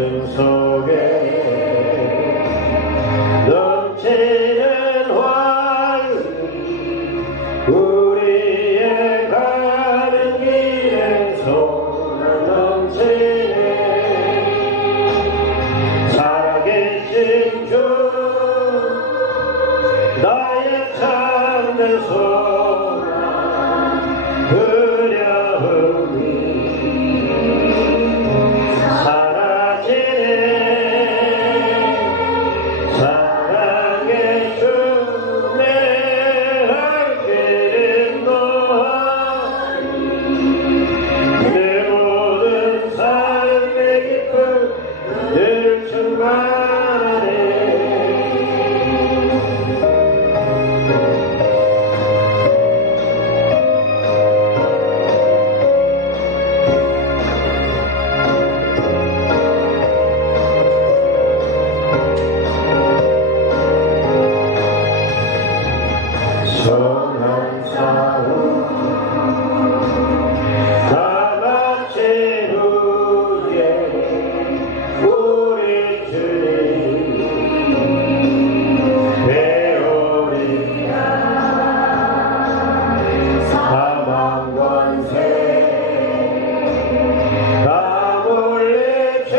말씀 속에 넘치는 활 우리의 가는 길에 소나 넘치네 살아계신 주 나의 참된 소나 그려음이 사라지네 사랑의 주 내 할 길은 너하니 내 모든 삶의 기쁨 늘 충만하네 선한 싸움 다 마친 후에 우리 주님 배우리라 사망 권세 다 물리치고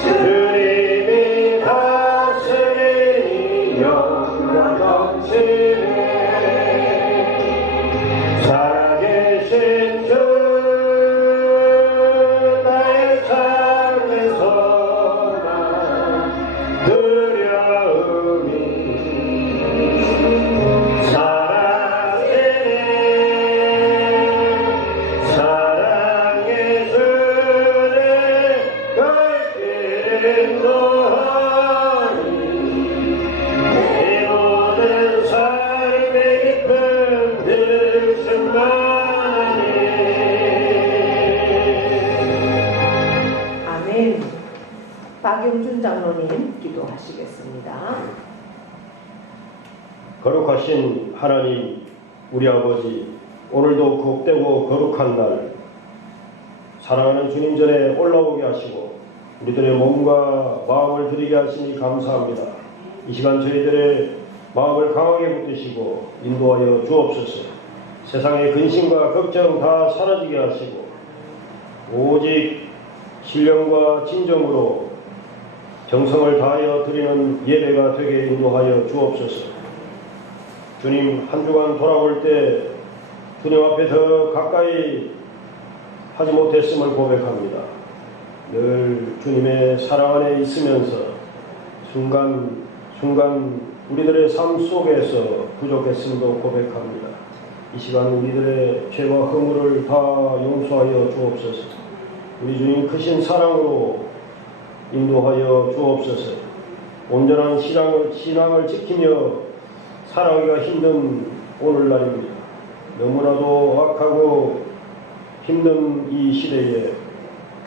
주님이 다스리니 영광 넘치네 살아계신 주 나의 삶의 소망 두려움이 사라지네 사랑의 주내 갈 길은 너하니 내 모든 삶의 기쁨 늘 충만하니 아멘. 박영준 장로님 기도하시겠습니다. 거룩하신 하나님 우리 아버지 오늘도 복되고 거룩한 날 사랑하는 주님 전에 올라오게 하시고 우리들의 몸과 마음을 드리게 하시니 감사합니다. 이 시간 저희들의 마음을 강하게 붙드시고 인도하여 주옵소서. 세상의 근심과 걱정 다 사라지게 하시고 오직 신령과 진정으로 정성을 다하여 드리는 예배가 되게 인도하여 주옵소서. 주님 한 주간 돌아올 때 주님 앞에 더 가까이 하지 못했음을 고백합니다. 늘 주님의 사랑 안에 있으면서 순간 우리들의 삶 속에서 부족했음도 고백합니다. 이 시간 우리들의 죄와 허물을 다 용서하여 주옵소서. 우리 주님 크신 사랑으로 인도하여 주옵소서. 온전한 신앙을 지키며 살아가기가 힘든 오늘날입니다. 너무나도 악하고 힘든 이 시대에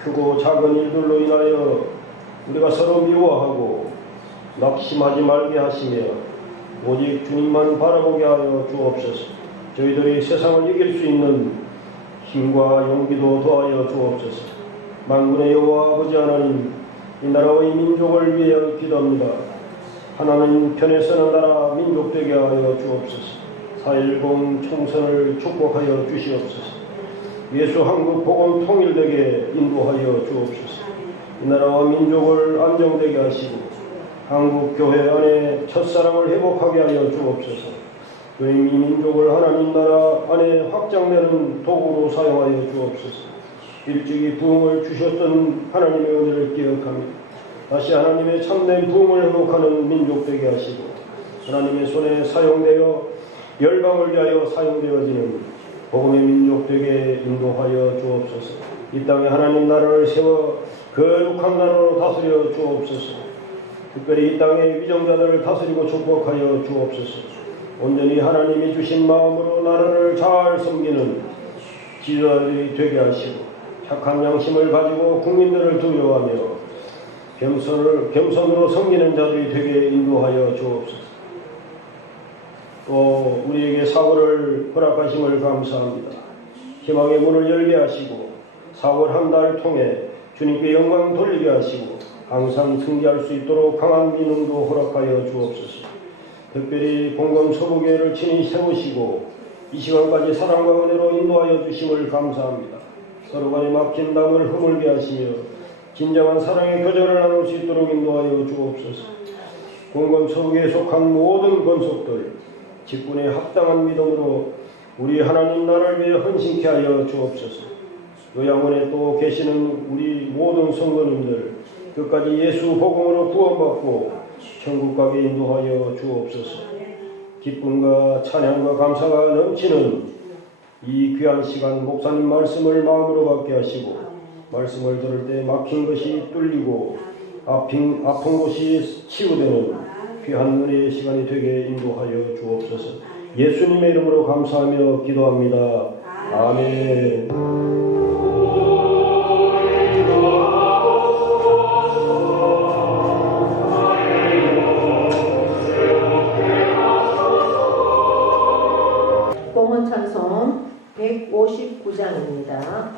크고 작은 일들로 인하여 우리가 서로 미워하고 낙심하지 말게 하시며 오직 주님만 바라보게 하여 주옵소서. 저희들이 세상을 이길 수 있는 힘과 용기도 더하여 주옵소서. 만군의 여호와 아버지 하나님 이 나라와 이 민족을 위하여 기도합니다. 하나님 편에 서는 나라 민족 되게 하여 주옵소서. 4.10 총선을 축복하여 주시옵소서. 예수 한국 복음 통일되게 인도하여 주옵소서. 이 나라와 민족을 안정되게 하시고 한국 교회 안에 첫사랑을 회복하게 하여 주옵소서. 주님 이 민족을 하나님 나라 안에 확장되는 도구로 사용하여 주옵소서. 일찍이 부흥을 주셨던 하나님의 은혜를 기억합니다. 다시 하나님의 참된 부흥을 회복하는 민족 되게 하시고 하나님의 손에 사용되어 열방을 위하여 사용되어지는 복음의 민족 되게 인도하여 주옵소서. 이 땅에 하나님 나라를 세워 거룩한 나라로 다스려 주옵소서. 특별히 이 땅의 위정자들을 다스리고 축복하여 주옵소서. 온전히 하나님이 주신 마음으로 나라를 잘 섬기는 지도자들이 되게 하시고 착한 양심을 가지고 국민들을 두려워하며 겸손으로 섬기는 자들이 되게 인도하여 주옵소서. 또 우리에게 사고를 허락하심을 감사합니다. 희망의 문을 열게 하시고 4월 한 달 통해 주님께 영광 돌리게 하시고 항상 승리할 수 있도록 강한 믿음도 허락하여 주옵소서. 특별히 공검서부교회를 친히 세우시고 이 시간까지 사랑과 은혜로 인도하여 주심을 감사합니다. 서로 간에 막힌 담을 허물게 하시며 진정한 사랑의 교제를 나눌 수 있도록 인도하여 주옵소서. 공검서부교회에 속한 모든 권속들 직분에 합당한 믿음으로 우리 하나님 나라를 위해 헌신케 하여 주옵소서. 요양원에 또 계시는 우리 모든 성도님들 끝까지 예수 복음으로 구원받고 천국 가게 인도하여 주옵소서. 기쁨과 찬양과 감사가 넘치는 이 귀한 시간 목사님 말씀을 마음으로 받게 하시고 말씀을 들을 때 막힌 것이 뚫리고 아픈 곳이 치유되는 귀한 은혜의 시간이 되게 인도하여 주옵소서. 예수님의 이름으로 감사하며 기도합니다. 아멘. 봉헌 찬송 159장입니다.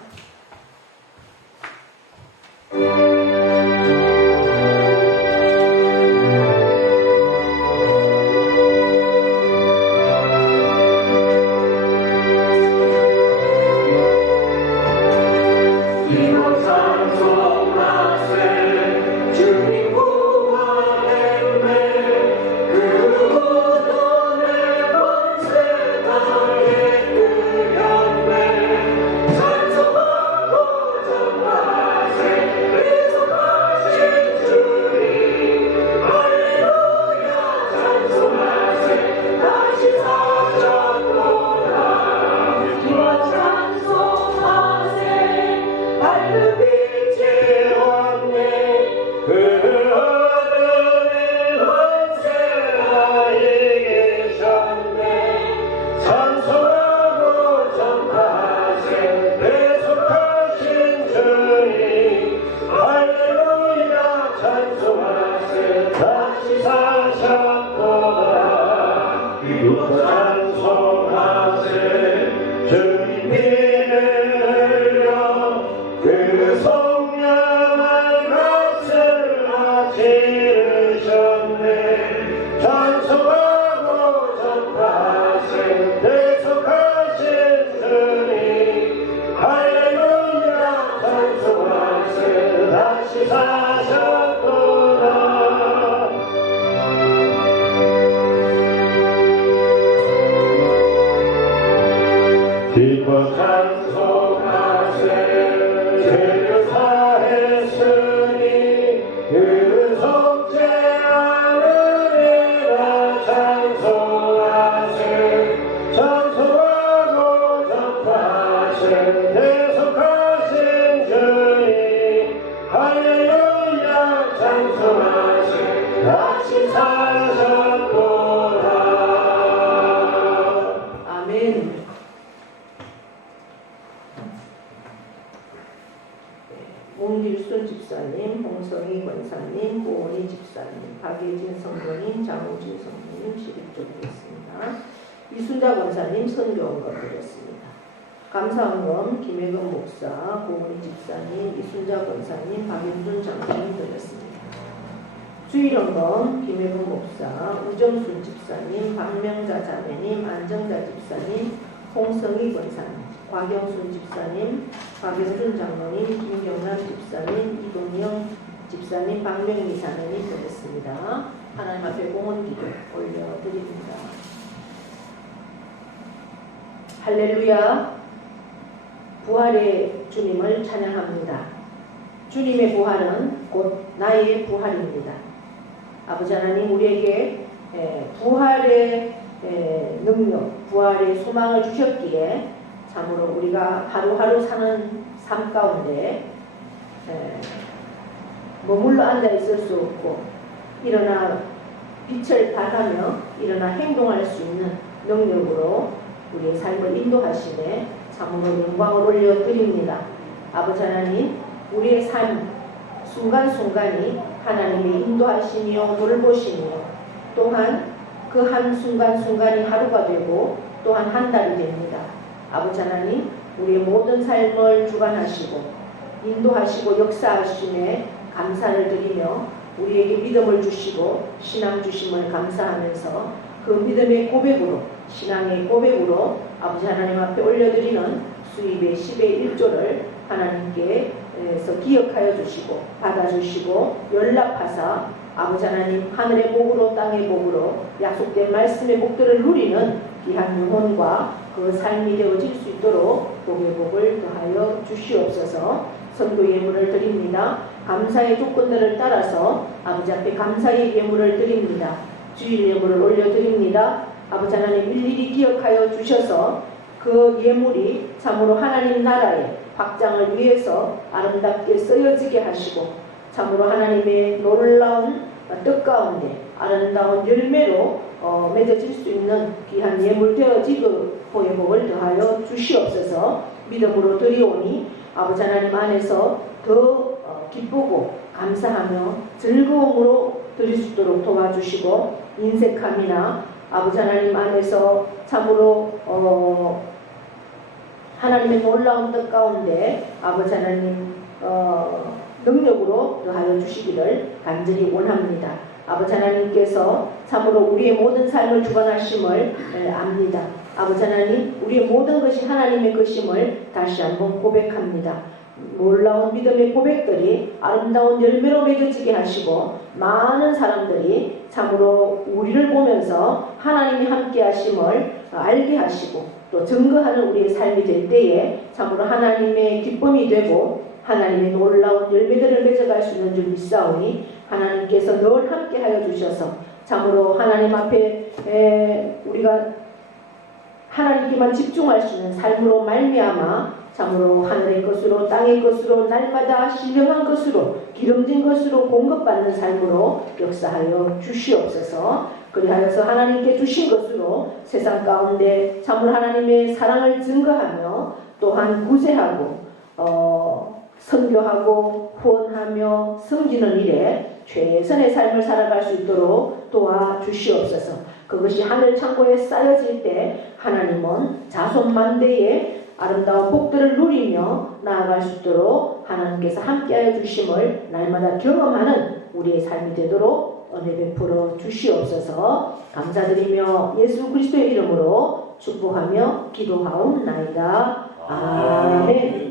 몽길순 집사님, 홍성희 권사님, 고은희 집사님, 박예진 성도님, 장우진 성도님 시립조드렸습니다. 이순자 권사님 선교원금 드렸습니다. 감사원금 김혜건 목사, 고은희 집사님, 이순자 권사님, 박윤준 장로님 드렸습니다. 주일원금 김혜건 목사, 우정순 집사님, 박명자 자매님, 안정자 집사님, 홍성희 권사님, 곽영순 집사님, 박영준 장로님, 김경남 집사님, 이동영 집사님, 박명미 자매님 드렸습니다. 하나님 앞에 공헌기도 올려드립니다. 할렐루야. 부활의 주님을 찬양합니다. 주님의 부활은 곧 나의 부활입니다. 아버지 하나님, 우리에게 부활의 능력, 부활의 소망을 주셨기에 참으로 우리가 하루하루 사는 삶 가운데 머물러 앉아 있을 수 없고 일어나 빛을 발하며 일어나 행동할 수 있는 능력으로 우리의 삶을 인도하시네 참으로 영광을 올려드립니다. 아버지 하나님, 우리의 삶 순간순간이 하나님의 인도하시며 돌보시며 또한 그 한 순간순간이 하루가 되고 또한 한 달이 됩니다. 아버지 하나님, 우리의 모든 삶을 주관하시고 인도하시고 역사하심에 감사를 드리며 우리에게 믿음을 주시고 신앙 주심을 감사하면서 그 믿음의 고백으로 신앙의 고백으로 아버지 하나님 앞에 올려드리는 수입의 10의 1조를 하나님께서 기억하여 주시고 받아주시고 연락하사 아버지 하나님 하늘의 복으로 땅의 복으로 약속된 말씀의 복들을 누리는 귀한 영혼과 그 삶이 되어질 수 있도록 복의 복을 더하여 주시옵소서. 선교 예물을 드립니다. 감사의 조건들을 따라서 아버지 앞에 감사의 예물을 드립니다. 주일 예물을 올려드립니다. 아버지 하나님 일일이 기억하여 주셔서 그 예물이 참으로 하나님 나라의 확장을 위해서 아름답게 쓰여지게 하시고 참으로 하나님의 놀라운 뜻 가운데 아름다운 열매로 맺어질 수 있는 귀한 예물 되어지고 복의 복을 더하여 주시옵소서. 믿음으로 드리오니 아버지 하나님 안에서 더 기쁘고 감사하며 즐거움으로 드릴 수 있도록 도와주시고 인색함이나 아버지 하나님 안에서 참으로 하나님의 놀라운 뜻 가운데 아버지 하나님 능력으로 더하여 주시기를 간절히 원합니다. 아버지 하나님께서 참으로 우리의 모든 삶을 주관하심을 압니다. 아버지 하나님 우리의 모든 것이 하나님의 것임을 다시 한번 고백합니다. 놀라운 믿음의 고백들이 아름다운 열매로 맺어지게 하시고 많은 사람들이 참으로 우리를 보면서 하나님이 함께 하심을 알게 하시고 또 증거하는 우리의 삶이 될 때에 참으로 하나님의 기쁨이 되고 하나님의 놀라운 열매들을 맺어갈 수 있는 줄 믿사오니 하나님께서 늘 함께 하여 주셔서 참으로 하나님 앞에 우리가 하나님께만 집중할 수 있는 삶으로 말미암아 참으로 하늘의 것으로 땅의 것으로 날마다 신령한 것으로 기름진 것으로 공급받는 삶으로 역사하여 주시옵소서. 그리하여서 하나님께 주신 것으로 세상 가운데 참으로 하나님의 사랑을 증거하며 또한 구제하고 선교하고 후원하며 섬기는 일에 최선의 삶을 살아갈 수 있도록 도와주시옵소서. 그것이 하늘 창고에 쌓여질 때 하나님은 자손만대의 아름다운 복들을 누리며 나아갈 수 있도록 하나님께서 함께하여 주심을 날마다 경험하는 우리의 삶이 되도록 은혜 베풀어 주시옵소서. 감사드리며 예수 그리스도의 이름으로 축복하며 기도하옵나이다. 아멘.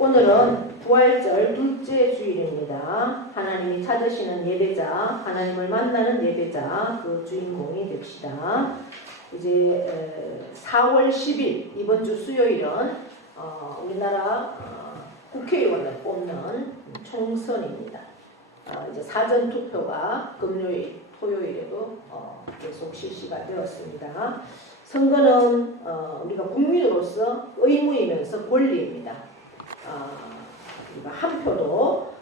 오늘은 부활절 둘째 주일입니다. 하나님이 찾으시는 예배자, 하나님을 만나는 예배자, 그 주인공이 됩시다. 이제 4월 10일 이번 주 수요일은 우리나라 국회의원을 뽑는 총선입니다. 이제 사전 투표가 금요일, 토요일에도 계속 실시가 되었습니다. 선거는 우리가 국민으로서 의무이면서 권리입니다. 우리가 한 표도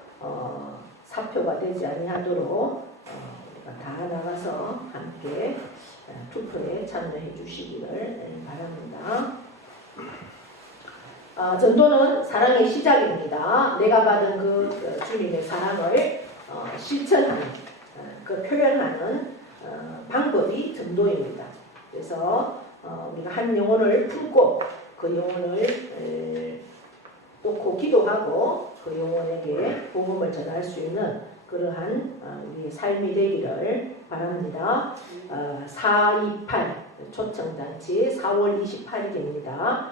사표가 되지 아니하도록 우리가 다 나가서 함께 투표에 참여해 주시기를 바랍니다. 전도는 사랑의 시작입니다. 내가 받은 그 주님의 사랑을 실천하는, 그 표현하는 방법이 전도입니다. 그래서 우리가 한 영혼을 품고 그 영혼을 놓고 기도하고 그 영혼에게 복음을 전할 수 있는 그러한 우리의 삶이 되기를 바랍니다. 428 초청잔치 4월 28일입니다.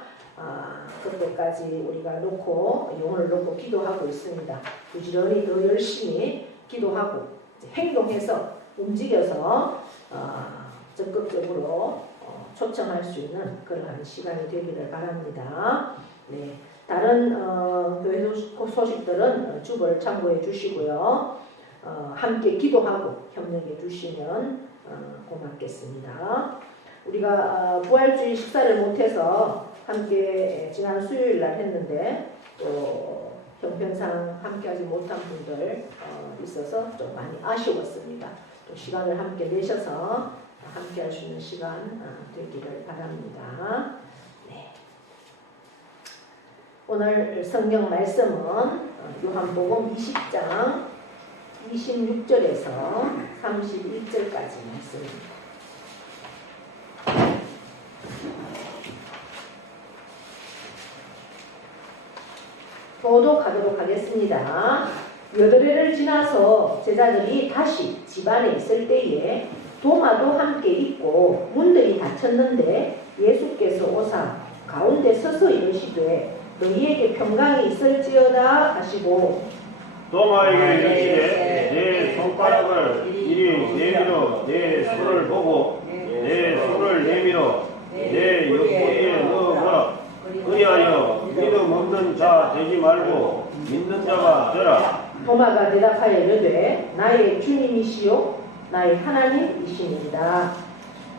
그때까지 우리가 놓고 영혼을 놓고 기도하고 있습니다. 부지런히 더 열심히 기도하고 행동해서 움직여서 적극적으로 초청할 수 있는 그러한 시간이 되기를 바랍니다. 네. 다른 교회 소식들은 주보를 참고해 주시고요. 함께 기도하고 협력해 주시면 고맙겠습니다. 우리가 부활주일 식사를 못해서 함께 지난 수요일 날 했는데 또 형편상 함께하지 못한 분들 있어서 좀 많이 아쉬웠습니다. 또 시간을 함께 내셔서 함께할 수 있는 시간 되기를 바랍니다. 네. 오늘 성경 말씀은 요한복음 20장 26절에서 31절까지 말씀입니다. 교독하도록 하겠습니다. 여드레를 지나서 제자들이 다시 집안에 있을 때에 도마도 함께 있고 문들이 닫혔는데 예수께서 오사 가운데 서서 이르시되 너희에게 평강이 있을지어다 하시고 도마에게 이르시되 내 손가락을 이리 내밀어 내 손을 보고 내 손을 내밀어 내 옆구리에 넣어보라. 그리하여 믿음 없는 자 되지 말고 믿는 자가 되라. 도마가 대답하여 이르되 나의 주님이시요 나의 하나님이시니이다.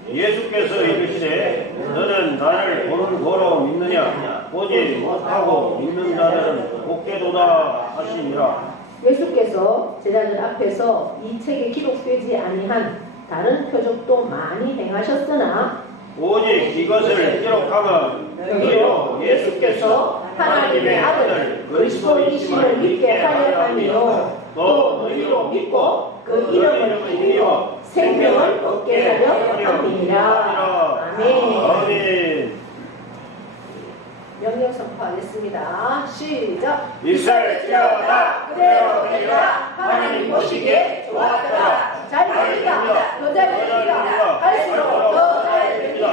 예수께서 이르시되 너는 나를 보는 거로 믿느냐? 보지 못하고 믿는 자들은 복되도다 하시니라. 예수께서 제자들 앞에서 이 책에 기록되지 아니한 다른 표적도 많이 행하셨으나 오직 이것을 기록하면 너희로 예수께서 하나님의 아들 그리스도이심을 믿게 하려 함이요 또 너희로 믿고 그 이름을 힘입어 생명을 얻게 하려 함이니라. 아멘. 명령 선포하겠습니다. 시작. 있을지어다 그대로 되리라. 하나님 보시기에 좋았더라. 잘 됩니다. 더 잘 됩니다. 갈수록 더 잘 됩니다.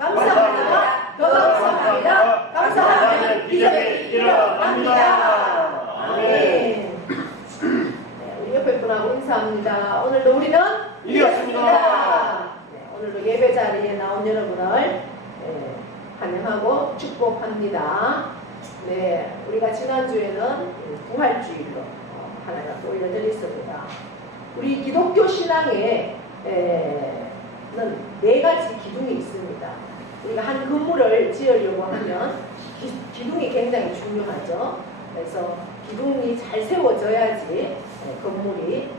감사합니다. 더 감사합니다. 감사하면 기적이 일어납니다. 아멘. 네, 우리 옆에 분하고 인사합니다. 오늘도 우리는 이겼습니다. 네, 오늘도 예배 자리에 나온 여러분을 환영하고 축복합니다. 네, 우리가 지난주에는 부활주일로 하나가 또 올려드렸습니다. 우리 기독교 신앙에는 네 가지 기둥이 있습니다. 우리가 한 건물을 지으려고 하면 기둥이 굉장히 중요하죠. 그래서 기둥이 잘 세워져야지 건물이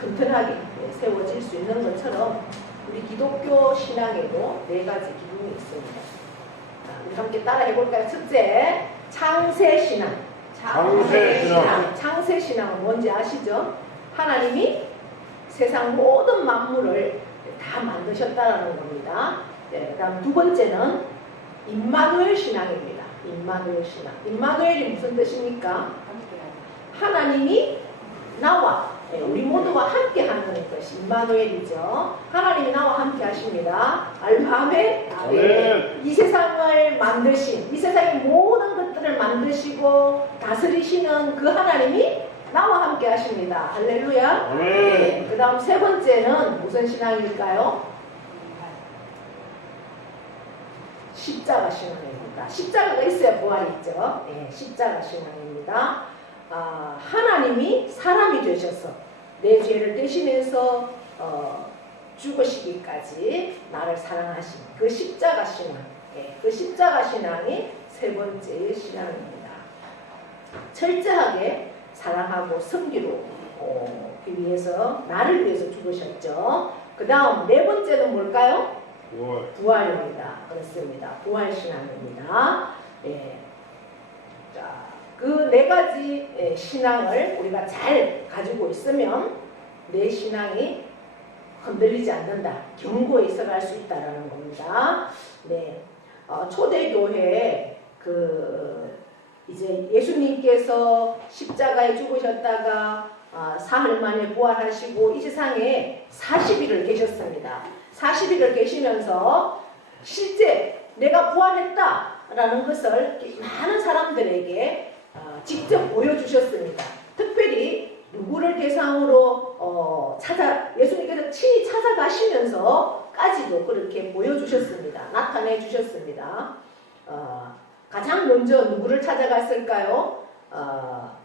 튼튼하게 세워질 수 있는 것처럼 우리 기독교 신앙에도 네 가지 기둥이 있습니다. 우리 함께 따라 해볼까요? 첫째, 창세신앙. 창세신앙. 창세신앙은 뭔지 아시죠? 하나님이 세상 모든 만물을 다 만드셨다는 겁니다. 네, 그다음 두 번째는 임마누엘 신앙입니다. 임마누엘 신앙. 임마누엘이 무슨 뜻입니까? 하나님이 나와 우리 모두가 함께하는 것이 임마누엘이죠. 하나님이 나와 함께하십니다. 알바멘. 아멘. 이 세상을 만드신, 이 세상의 모든 것들을 만드시고 다스리시는 그 하나님이 나와 함께하십니다. 할렐루야. 아멘. 네, 그 다음 세 번째는 무슨 신앙일까요? 십자가 신앙입니다. 십자가가 있어야 부활이 있죠. 네, 십자가 신앙입니다. 하나님이 사람이 되셔서 내 죄를 대신해서 죽으시기까지 나를 사랑하신 그 십자가 신앙, 그 십자가 신앙이 세 번째의 신앙입니다. 철저하게 사랑하고 섬기기 위해서 나를 위해서 죽으셨죠. 그 다음 네 번째는 뭘까요? 부활입니다. 그렇습니다. 부활 신앙입니다. 자, 그 네 가지 신앙을 우리가 잘 가지고 있으면 내 신앙이 흔들리지 않는다. 견고해 있어갈 수 있다라는 겁니다. 네, 초대교회에 이제 예수님께서 십자가에 죽으셨다가 사흘 만에 부활하시고 이 세상에 40일을 계셨습니다. 40일을 계시면서 실제 내가 부활했다라는 것을 많은 사람들에게 직접 보여주셨습니다. 특별히 누구를 대상으로 예수님께서 친히 찾아가시면서까지도 그렇게 보여주셨습니다. 나타내 주셨습니다. 가장 먼저 누구를 찾아갔을까요?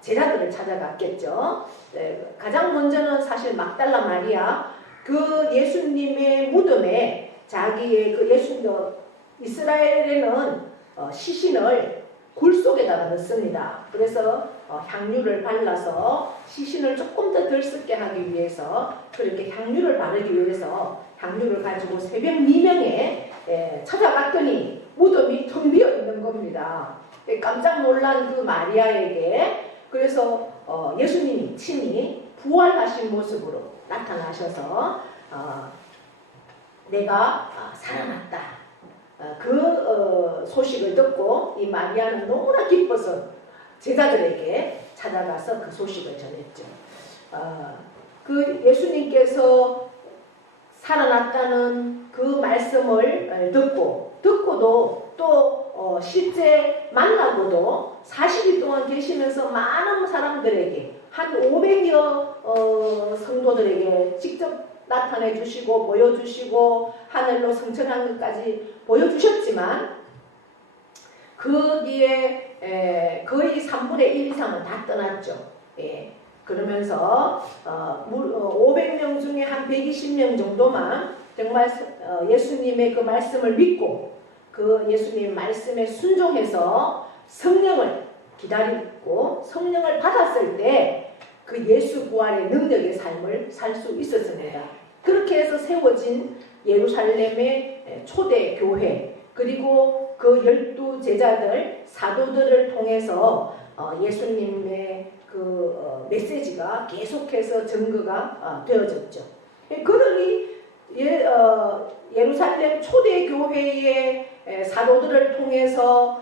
제자들을 찾아갔겠죠. 네, 가장 먼저는 사실 막달라 마리아 그 예수님의 무덤에 자기의 그 이스라엘에는 시신을 굴 속에다가 넣습니다. 그래서 향유를 발라서 시신을 조금 더 덜 썩게 하기 위해서 그렇게 향유를 바르기 위해서 향유를 가지고 새벽 미명에 찾아갔더니 무덤이 텅 비어 있는 겁니다. 깜짝 놀란 그 마리아에게 그래서 예수님이 친히 부활하신 모습으로 나타나셔서 내가 살아났다. 그 소식을 듣고 이 마리아는 너무나 기뻐서 제자들에게 찾아가서 그 소식을 전했죠. 그 예수님께서 살아났다는 그 말씀을 듣고도 또 실제 만나고도 40일 동안 계시면서 많은 사람들에게 한 500여 성도들에게 직접 나타내 주시고 보여주시고 하늘로 성천한 것까지 보여주셨지만 그 뒤에 거의 3분의 1 이상은 다 떠났죠. 예. 그러면서 500명 중에 한 120명 정도만 정말 예수님의 그 말씀을 믿고 그 예수님 말씀에 순종해서 성령을 기다리고 성령을 받았을 때 그 예수 부활의 능력의 삶을 살 수 있었습니다. 그렇게 해서 세워진 예루살렘의 초대 교회 그리고 그 12 제자들 사도들을 통해서 예수님의 그 메시지가 계속해서 증거가 되어졌죠. 그들이 예루살렘 초대 교회의 사도들을 통해서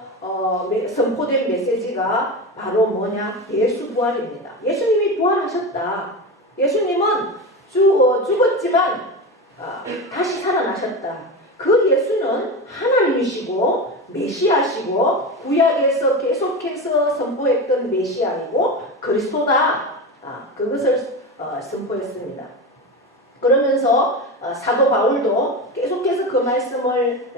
선포된 메시지가 바로 뭐냐? 예수 부활입니다. 예수님이 부활하셨다. 예수님은 죽었지만 다시 살아나셨다. 그 예수는 하나님이시고 메시아시고 구약에서 계속해서 선포했던 메시아이고 그리스도다. 그것을 선포했습니다. 그러면서 사도 바울도 계속해서 그 말씀을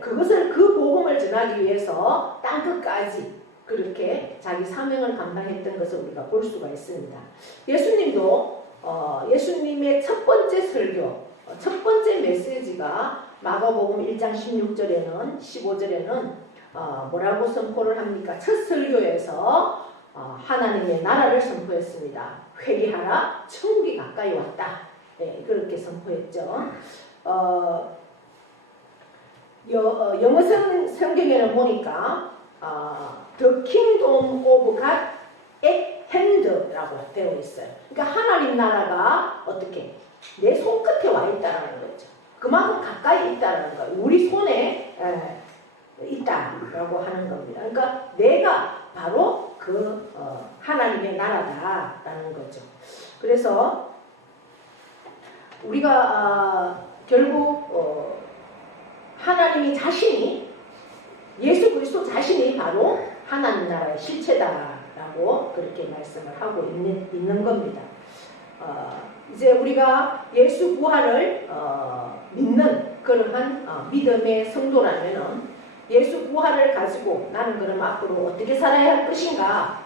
그 복음을 전하기 위해서 땅 끝까지 그렇게 자기 사명을 감당했던 것을 우리가 볼 수가 있습니다. 예수님도 예수님의 첫 번째 설교, 첫 번째 메시지가 마가복음 1장 16절에는 15절에는 뭐라고 선포를 합니까? 첫 설교에서 하나님의 나라를 선포했습니다. 회개하라, 천국이 가까이 왔다. 네, 그렇게 선포했죠. 영어 성경에는 보니까 The Kingdom of God at hand라고 되어 있어요. 그러니까 하나님 나라가 어떻게 내 손끝에 와 있다라는 거죠. 그만큼 가까이 있다라는 거예요. 우리 손에 있다라고 하는 겁니다. 그러니까 내가 바로 그 하나님의 나라다라는 거죠. 그래서 우리가 결국 하나님이 자신이 예수 그리스도 자신이 바로 하나님 나라의 실체다라고 그렇게 말씀을 하고 있는 겁니다. 이제 우리가 예수 부활을 믿는 그러한 믿음의 성도라면은 예수 부활을 가지고 나는 그럼 앞으로 어떻게 살아야 할 것인가?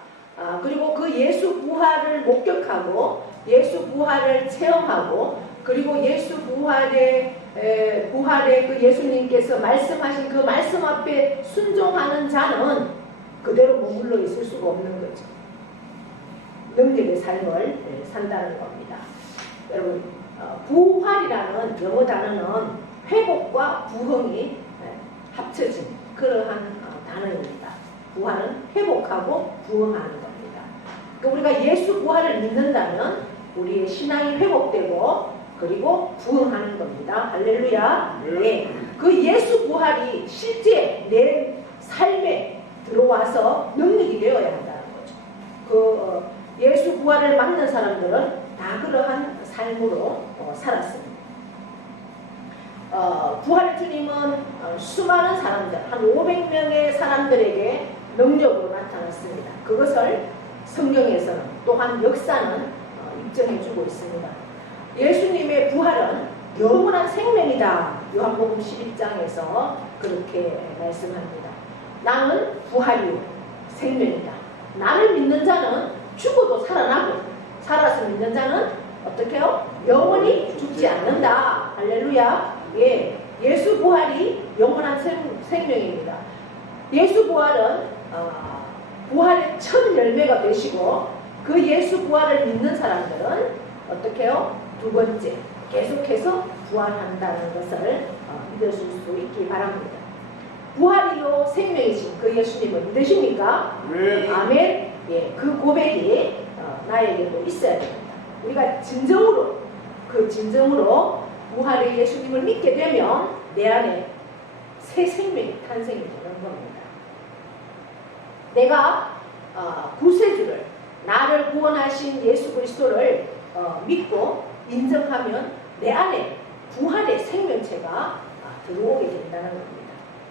그리고 그 예수 부활을 목격하고 예수 부활을 체험하고 그리고 예수 부활의 그 예수님께서 말씀하신 그 말씀 앞에 순종하는 자는 그대로 머물러 있을 수가 없는 거죠. 능력의 삶을 산다는 겁니다. 여러분, 부활이라는 영어 단어는 회복과 부흥이 합쳐진 그러한 단어입니다. 부활은 회복하고 부흥하는 겁니다. 그러니까 우리가 예수 부활을 믿는다면 우리의 신앙이 회복되고 그리고 부흥하는 겁니다. 할렐루야. 네. 그 예수 부활이 실제 내 삶에 들어와서 능력이 되어야 한다는 거죠. 그 예수 부활을 맞는 사람들은 다 그러한 삶으로 살았습니다. 부활 주님은 수많은 사람들, 한 500명의 사람들에게 능력으로 나타났습니다. 그것을 성경에서는 또한 역사는 입증해주고 있습니다. 예수님의 부활은 영원한 생명이다. 요한복음 11장에서 그렇게 말씀합니다. 나는 부활이요 생명이다. 나를 믿는 자는 죽어도 살아나고 살아서 믿는 자는 어떻게 해요? 영원히 죽지 않는다. 할렐루야. 예, 예수 부활이 영원한 생명입니다. 예수 부활은 부활의 첫 열매가 되시고 그 예수 부활을 믿는 사람들은 어떻게 해요? 두 번째, 계속해서 부활한다는 것을 믿으실 수 있기 바랍니다. 부활이요 생명이신 그 예수님을 믿으십니까? 네. 아멘. 예, 그 고백이 나에게도 있어야 됩니다. 우리가 진정으로 부활의 예수님을 믿게 되면 내 안에 새 생명이 탄생이 되는 겁니다. 내가 구세주를 나를 구원하신 예수 그리스도를 믿고 인정하면 내 안에 부활의 생명체가 들어오게 된다는 겁니다.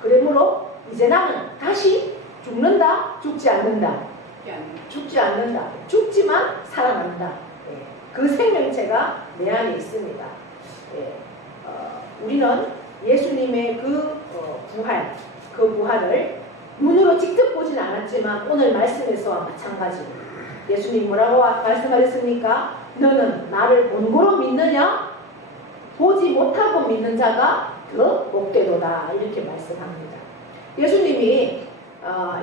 그러므로 이제 나는 다시 죽는다, 죽지 않는다. 죽지 않는다. 죽지만 살아난다. 예, 그 생명체가 내 안에 있습니다. 예, 우리는 예수님의 그 부활을 눈으로 직접 보진 않았지만 오늘 말씀에서와 마찬가지로 예수님 뭐라고 말씀하셨습니까? 너는 나를 본고로 믿느냐? 보지 못하고 믿는 자가 더 복되도다. 이렇게 말씀합니다. 예수님이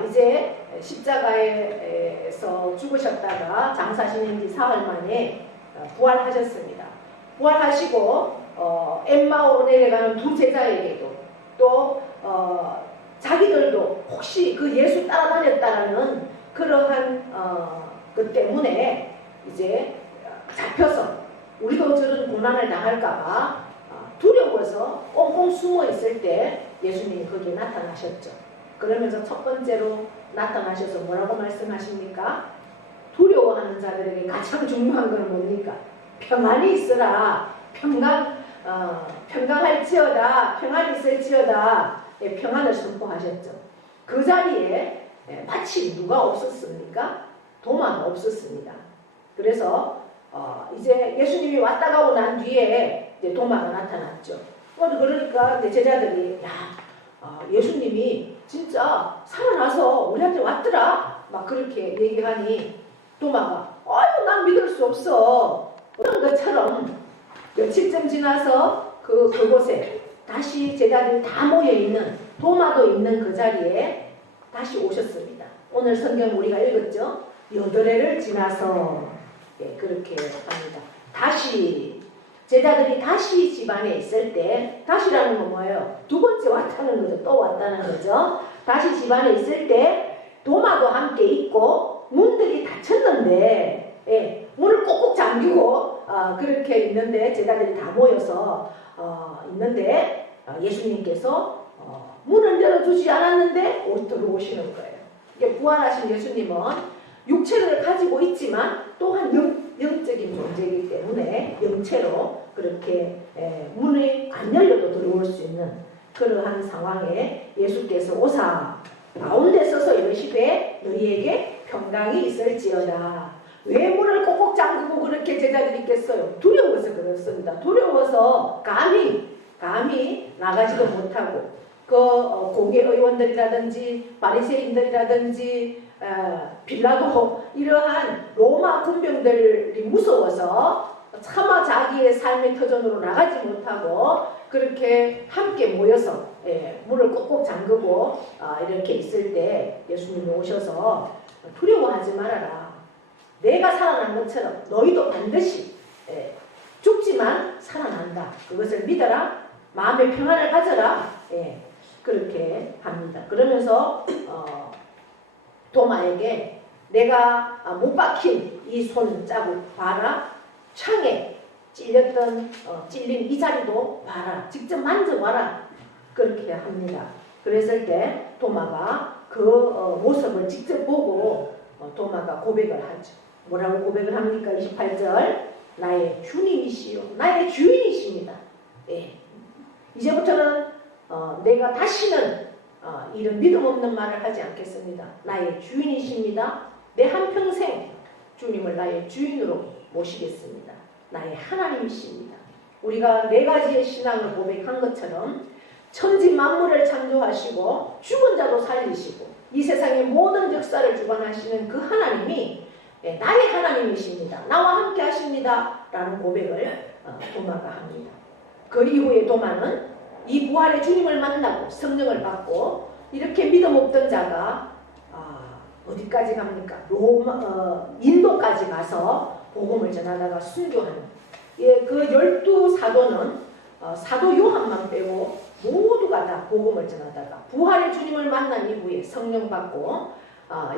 이제 십자가에서 죽으셨다가 장사하신 지 사흘 만에 부활하셨습니다. 부활하시고 엠마오로 내려가는 두 제자에게도 또 자기들도 혹시 그 예수 따라다녔다라는 그러한 그 때문에 이제 잡혀서 우리도 저런 고난을 당할까봐 두려워서 꽁꽁 숨어 있을 때 예수님이 거기에 나타나셨죠. 그러면서 첫 번째로 나타나셔서 뭐라고 말씀하십니까? 두려워하는 자들에게 가장 중요한 건 뭡니까? 평안이 있으라. 평강할지어다. 평안이 있을지어다. 예, 평안을 선포하셨죠. 그 자리에 마치 누가 없었습니까? 도마가 없었습니다. 그래서 이제 예수님이 왔다 가고 난 뒤에 이제 도마가 나타났죠. 그러니까 이제 제자들이 예수님이 진짜 살아나서 우리한테 왔더라. 막 그렇게 얘기하니 도마가 아이고 난 믿을 수 없어. 그런 것처럼 며칠쯤 지나서 그곳에 다시 제자들이 다 모여있는 도마도 있는 그 자리에 다시 오셨습니다. 오늘 성경 우리가 읽었죠? 8회를 지나서 그렇게 합니다. 다시 제자들이 다시 집안에 있을 때 다시라는 건 뭐예요? 두 번째 왔다는 거죠. 또 왔다는 거죠. 다시 집안에 있을 때 도마도 함께 있고 문들이 닫혔는데 문을 꼭꼭 잠기고 그렇게 있는데 제자들이 다 모여서 있는데 예수님께서 문을 열어주지 않았는데 들어오시는 거예요. 이게 부활하신 예수님은 육체를 가지고 있지만 또한 영적인 존재이기 때문에 영체로 그렇게 문이 안 열려도 들어올 수 있는 그러한 상황에 예수께서 오사 가운데 서서 이르시되 너희에게 평강이 있을지어다. 왜 문을 꼭꼭 잠그고 그렇게 제자들이 있겠어요? 두려워서 그렇습니다. 두려워서 감히 나가지도 못하고 공회 의원들이라든지 바리새인들이라든지 빌라도 이러한 로마 군병들이 무서워서 차마 자기의 삶의 터전으로 나가지 못하고 그렇게 함께 모여서 문을 꼭꼭 잠그고 이렇게 있을 때 예수님이 오셔서 두려워하지 말아라. 내가 살아난 것처럼 너희도 반드시 죽지만 살아난다. 그것을 믿어라. 마음의 평안을 가져라. 그렇게 합니다. 그러면서 도마에게 내가 못 박힌 이 손자국 봐라. 창에 찔린 이 자리도 봐라. 직접 만져봐라. 그렇게 합니다. 그랬을 때 도마가 그 모습을 직접 보고 도마가 고백을 하죠. 뭐라고 고백을 합니까? 28절 나의 주님이시요 나의 주인이십니다. 이제부터는 내가 다시는 이런 믿음 없는 말을 하지 않겠습니다. 나의 주인이십니다. 내 한평생 주님을 나의 주인으로 모시겠습니다. 나의 하나님이십니다. 우리가 4가지의 신앙을 고백한 것처럼 천지 만물을 창조하시고 죽은 자도 살리시고 이 세상의 모든 역사를 주관하시는 그 하나님이 나의 하나님이십니다. 나와 함께 하십니다. 라는 고백을 도마가 합니다. 그 이후에 도마는 이 부활의 주님을 만나고 성령을 받고 이렇게 믿음 없던 자가 어디까지 갑니까? 인도까지 가서 복음을 전하다가 순교하는 그 12사도는 사도 요한만 빼고 모두가 다 복음을 전하다가 부활의 주님을 만난 이후에 성령 받고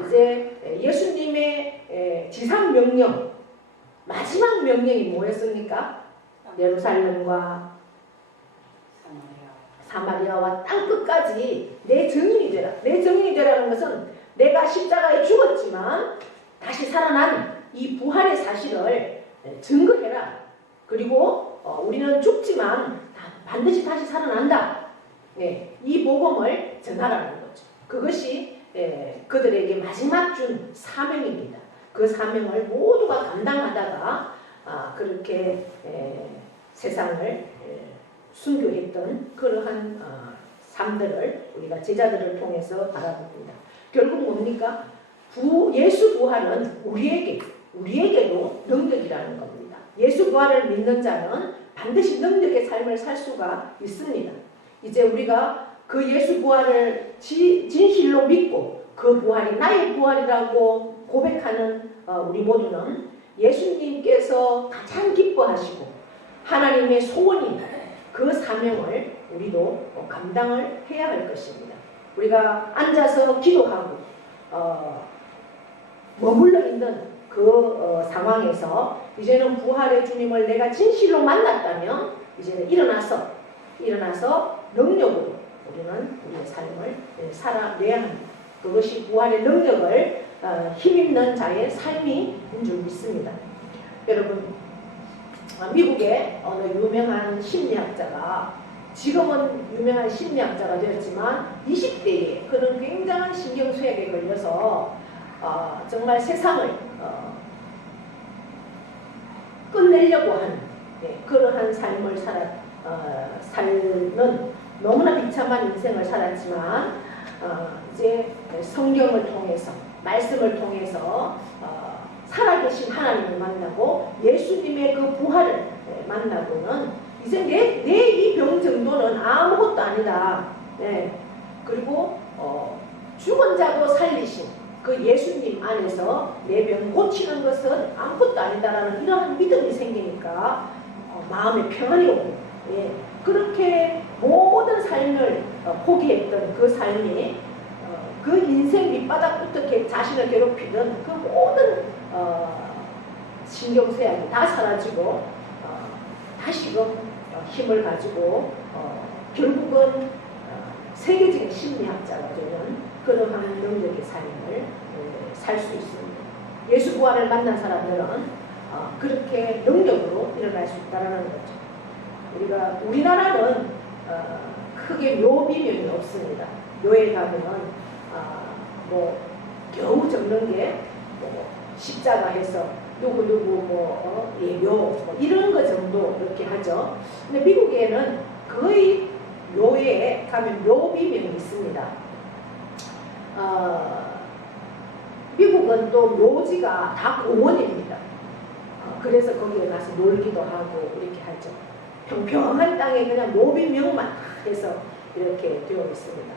이제 예수님의 지상 명령 마지막 명령이 뭐였습니까? 예루살렘과 사마리아와 땅 끝까지 내 증인이 되라. 내 증인이 되라는 것은 내가 십자가에 죽었지만 다시 살아난 이 부활의 사실을 증거해라. 그리고 우리는 죽지만 반드시 다시 살아난다. 이 복음을 전하라는 거죠. 그것이 그들에게 마지막 준 사명입니다. 그 사명을 모두가 감당하다가 그렇게 세상을 순교했던 그러한 삶들을 우리가 제자들을 통해서 바라봅니다. 결국 뭡니까? 예수 부활은 우리에게도 능력이라는 겁니다. 예수 부활을 믿는 자는 반드시 능력의 삶을 살 수가 있습니다. 이제 우리가 그 예수 부활을 진실로 믿고 그 부활이 나의 부활이라고 고백하는 우리 모두는 예수님께서 가장 기뻐하시고 하나님의 소원인 그 사명을 우리도 감당을 해야 할 것입니다. 우리가 앉아서 기도하고 머물러 있는 그 상황에서 이제는 부활의 주님을 내가 진실로 만났다면 이제는 일어나서 능력으로 우리는 우리의 삶을 살아내야 합니다. 그것이 부활의 능력을 힘입는 자의 삶인 줄 믿습니다. 여러분, 미국의 어느 유명한 심리학자가 지금은 유명한 심리학자가 되었지만 20대에 그는 굉장한 신경쇠약에 걸려서 정말 세상을 끝내려고 하는 그러한 삶을 살는 너무나 비참한 인생을 살았지만 이제 성경을 통해서 말씀을 통해서 살아계신 하나님을 만나고 예수님의 그 부활을 만나고는 이제 내 이 병 정도는 아무것도 아니다. 그리고 죽은 자도 살리신 그 예수님 안에서 내 병 고치는 것은 아무것도 아니다라는 이러한 믿음이 생기니까 마음에 평안이 오고 그렇게 모든 삶을 포기했던 그 삶이 그 인생 밑바닥부터 자신을 괴롭히던 그 모든 신경쇠약이 다 사라지고 다시금 힘을 가지고 결국은 세계적인 심리학자가 되는 그러한 능력의 삶을 살 수 있습니다. 예수 부활을 만난 사람들은 그렇게 능력으로 일어날 수 있다는 거죠. 우리나라는 크게 묘 비명이 없습니다. 묘에 가면 뭐 겨우 적는 게 십자가 해서 누구 예묘 이런 거 정도 이렇게 하죠. 근데 미국에는 거의 묘에 가면 묘 비명이 있습니다. 미국은 또 묘지가 다 공원입니다. 그래서 거기에 가서 놀기도 하고 이렇게 하죠. 평평한 땅에 그냥 묘비명만 해서 이렇게 되어 있습니다.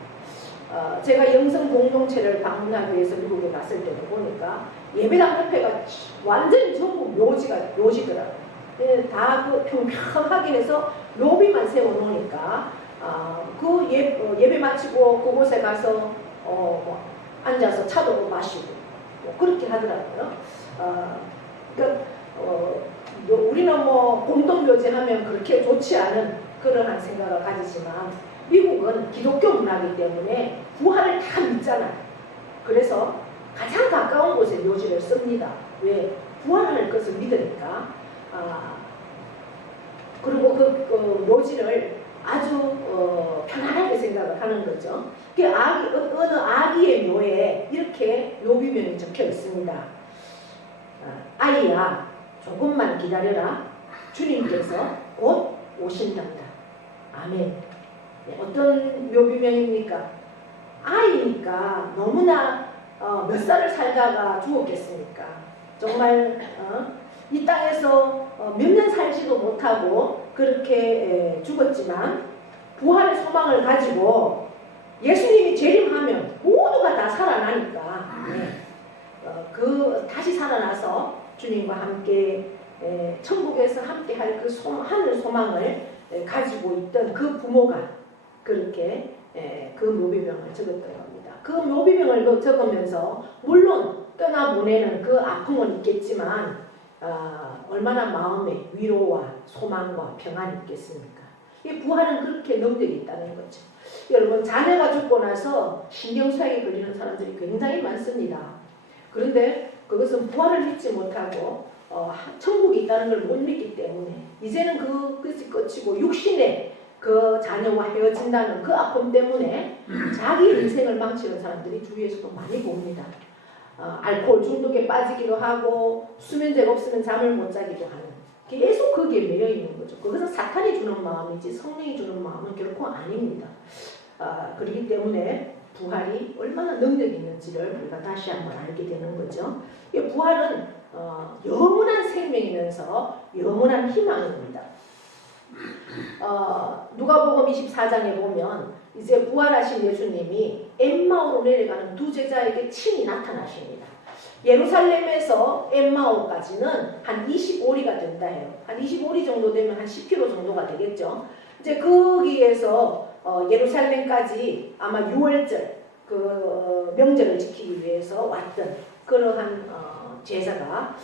제가 영성 공동체를 방문하기 위해서 미국에 갔을 때도 보니까 예배당 옆에가 완전히 전부 묘지더라고요. 다 그 평평하게 해서 묘비만 세워놓으니까 그 예배 마치고 그곳에 가서 앉아서 차도 마시고 그렇게 하더라고요. 그러니까 우리는 공동묘지 하면 그렇게 좋지 않은 그러한 생각을 가지지만 미국은 기독교 문화이기 때문에 부활을 다 믿잖아요. 그래서 가장 가까운 곳에 묘지를 씁니다. 왜? 부활할 것을 믿으니까. 그리고 그 묘지를 아주 편안하게 생각을 하는 거죠. 어느 아기의 묘에 이렇게 묘비명이 적혀 있습니다. 아이야, 조금만 기다려라. 주님께서 곧 오신답니다. 아멘. 어떤 묘비명입니까? 아이니까 너무나 몇 살을 살다가 죽었겠습니까? 정말 이 땅에서 몇 년 살지도 못하고 그렇게 죽었지만 부활의 소망을 가지고 예수님이 재림하면 모두가 다 살아나니까 다시 살아나서 주님과 함께 천국에서 함께 할 그 하늘 소망을 가지고 있던 그 부모가 그렇게 그 묘비명을 적었던 겁니다. 그 묘비명을 적으면서 물론 떠나보내는 그 아픔은 있겠지만 얼마나 마음에 위로와 소망과 평안이 있겠습니까? 이 부활은 그렇게 능력이 있다는 거죠. 여러분, 자녀가 죽고 나서 신경쇠약에 걸리는 사람들이 굉장히 많습니다. 그런데 그것은 부활을 믿지 못하고 천국이 있다는 걸 못 믿기 때문에 이제는 그것이 끝이고 육신의 그 자녀와 헤어진다는 그 아픔 때문에 자기 인생을 망치는 사람들이 주위에서도 많이 봅니다. 알코올 중독에 빠지기도 하고 수면제가 없으면 잠을 못 자기도 하는, 계속 거기에 매여 있는 거죠. 그것은 사탄이 주는 마음이지 성령이 주는 마음은 결코 아닙니다. 그렇기 때문에 부활이 얼마나 능력이 있는지를 우리가 다시 한번 알게 되는 거죠. 부활은 영원한 생명이면서 영원한 희망입니다. 누가복음 24장에 보면 이제 부활하신 예수님이 엠마오로 내려가는 두 제자에게 친히 나타나십니다. 예루살렘에서 엠마오까지는 한 25리가 된다 해요. 한 25리 정도 되면 한 10km 정도가 되겠죠. 이제 거기에서 예루살렘까지 아마 6월절 그 명절을 지키기 위해서 왔던 그러한 제자가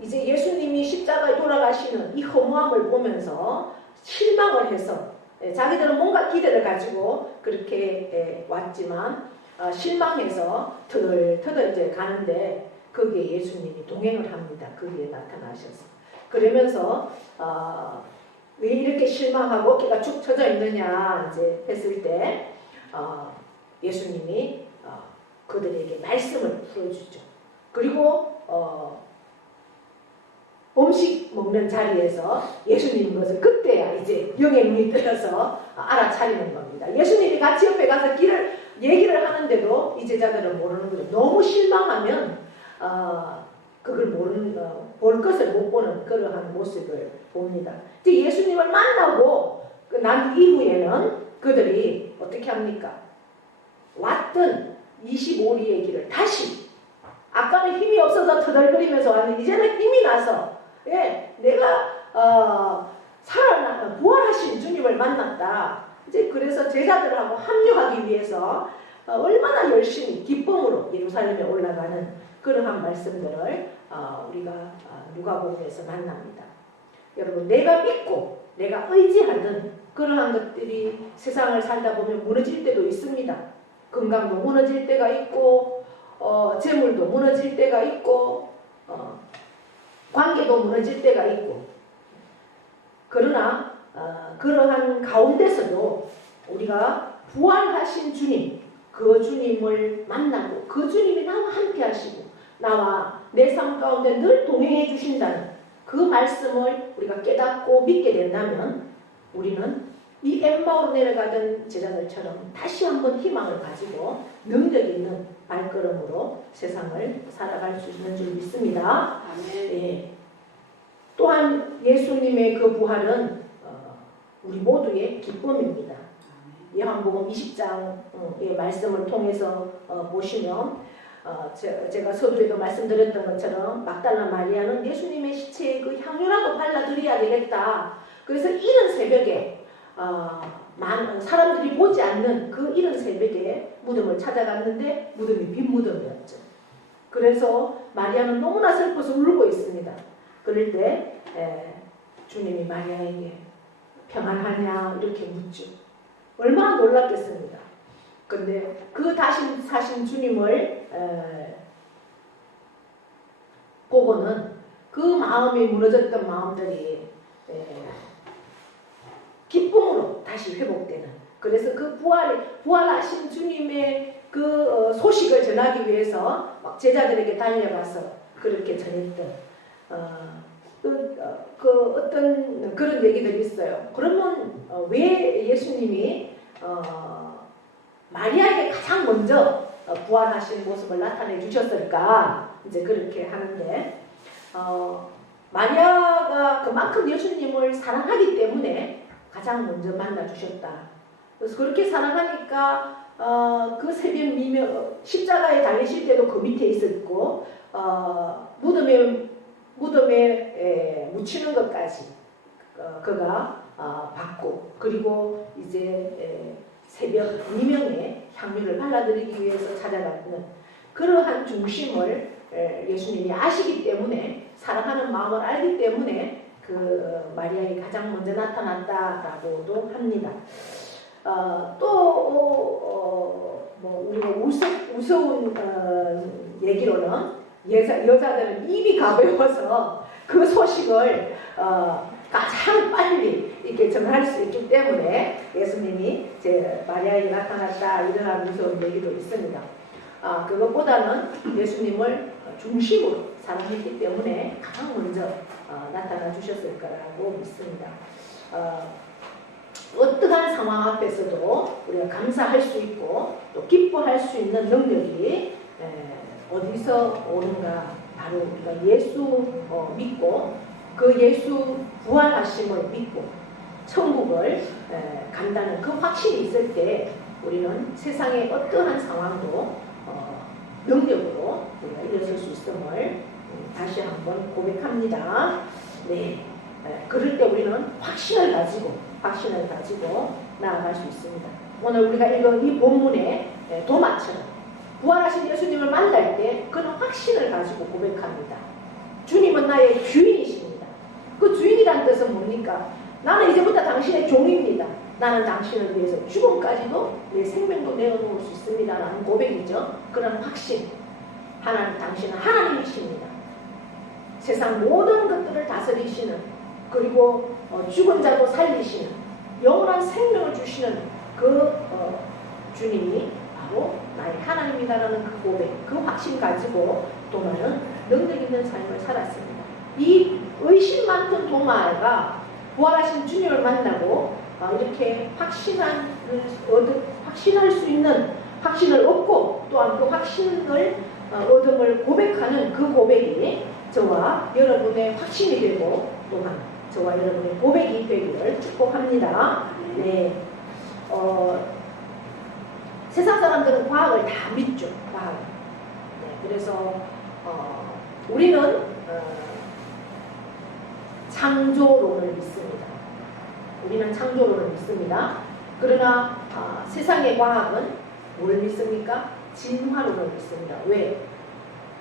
이제 예수님이 십자가에 돌아가시는 이 허무함을 보면서 실망을 해서 자기들은 뭔가 기대를 가지고 그렇게 왔지만 실망해서 터덜터덜 이제 가는데 거기에 예수님이 동행을 합니다. 거기에 나타나셔서 그러면서 왜 이렇게 실망하고 어깨가 축 처져 있느냐 이제 했을 때 예수님이 그들에게 말씀을 풀어주죠. 그리고 음식 먹는 자리에서 예수님 것을 그때야 이제 영의 눈이 뜨여서 알아차리는 겁니다. 예수님이 같이 옆에 가서 얘기를 하는데도 이 제자들은 모르는 거죠. 너무 실망하면 그걸 볼 것을 못 보는 그러한 모습을 봅니다. 이제 예수님을 만나고 난 이후에는 그들이 어떻게 합니까? 왔던 25리의 길을 다시, 아까는 힘이 없어서 터덜거리면서 왔는데 이제는 힘이 나서 내가 부활하신 주님을 만났다. 이제 그래서 제자들하고 합류하기 위해서 얼마나 열심히 기쁨으로 예루살렘에 올라가는 그러한 말씀들을 우리가 누가복음에서 만납니다. 여러분, 내가 믿고 내가 의지하던 그러한 것들이 세상을 살다 보면 무너질 때도 있습니다. 건강도 무너질 때가 있고 재물도 무너질 때가 있고 관계도 무너질 때가 있고, 그러나 그러한 가운데서도 우리가 부활하신 주님, 그 주님을 만나고 그 주님이 나와 함께 하시고 나와 내 삶 가운데 늘 동행해 주신다는 그 말씀을 우리가 깨닫고 믿게 된다면 우리는 이 엠마오로 내려가던 제자들처럼 다시 한번 희망을 가지고 능력 있는 발걸음으로 세상을 살아갈 수 있는 줄 믿습니다. 예. 또한 예수님의 그 부활은 우리 모두의 기쁨입니다. 요한복음 20장의 말씀을 통해서 보시면 제가 서두에도 말씀드렸던 것처럼 막달라 마리아는 예수님의 시체에 그 향유라도 발라드려야 되겠다. 그래서 이른 새벽에 많은 사람들이 보지 않는 그 이른 새벽에 무덤을 찾아갔는데 무덤이 빈 무덤이었죠. 그래서 마리아는 너무나 슬퍼서 울고 있습니다. 그럴 때 주님이 마리아에게 평안하냐 이렇게 묻죠. 얼마나 놀랐겠습니다. 근데 그 다시 사신 주님을 보고는 그 마음이 무너졌던 마음들이 기쁨으로 다시 회복되는, 그래서 그 부활하신 주님의 그 소식을 전하기 위해서 막 제자들에게 달려가서 그렇게 전했던 그 어떤 그런 얘기들이 있어요. 그러면 왜 예수님이 마리아에게 가장 먼저 부활하신 모습을 나타내 주셨을까? 이제 그렇게 하는데 마리아가 그만큼 예수님을 사랑하기 때문에 가장 먼저 만나 주셨다. 그래서 그렇게 사랑하니까 그 새벽 미명 십자가에 달리실 때도 그 밑에 있었고 무덤에 묻히는 것까지 그가 받고 그리고 이제 새벽 미명에 향유를 발라드리기 위해서 찾아가는 그러한 중심을 예수님이 아시기 때문에 사랑하는 마음을 알기 때문에 그 마리아에 가장 먼저 나타났다라고도 합니다. 뭐 우리가 우스운 얘기로는 여자들은 입이 가벼워서 그 소식을 가장 빨리 이렇게 전할 수 있기 때문에 예수님이 제 마리아에 나타났다 이러한 무서운 얘기도 있습니다. 그것보다는 예수님을 중심으로 사랑했기 때문에 가장 먼저 나타나 주셨을 거라고 믿습니다. 어떠한 상황 앞에서도 우리가 감사할 수 있고 또 기뻐할 수 있는 능력이 어디서 오는가? 바로 우리가 예수 믿고 그 예수 부활하심을 믿고 천국을 간다는 그 확신이 있을 때 우리는 세상의 어떠한 상황도 능력으로 우리가 일어설 수 있음을 다시 한번 고백합니다. 네, 그럴 때 우리는 확신을 가지고 나아갈 수 있습니다. 오늘 우리가 읽은 이 본문의 도마처럼 부활하신 예수님을 만날 때 그는 확신을 가지고 고백합니다. 주님은 나의 주인이십니다. 그 주인이라는 뜻은 뭡니까? 나는 이제부터 당신의 종입니다. 나는 당신을 위해서 죽음까지도 내 생명도 내어놓을 수 있습니다. 라는 고백이죠. 그런 확신. 당신은 하나님이십니다. 세상 모든 것들을 다스리시는 그리고 죽은 자도 살리시는 영원한 생명을 주시는 그 주님이 바로 나의 하나님이다라는 그 고백, 그 확신 가지고 도마는 능력 있는 삶을 살았습니다. 이 의심 많던 도마가 부활하신 주님을 만나고 이렇게 확신할 수 있는 확신을 얻고 또한 그 확신을 얻음을 고백하는 그 고백이 저와 여러분의 확신이 되고 또한 저와 여러분의 고백이 되기를 축복합니다. 네, 세상 사람들은 과학을 다 믿죠. 과학. 네, 그래서 우리는 창조론을 믿습니다. 우리는 창조론을 믿습니다. 그러나 세상의 과학은 뭘 믿습니까? 진화론을 믿습니다. 왜?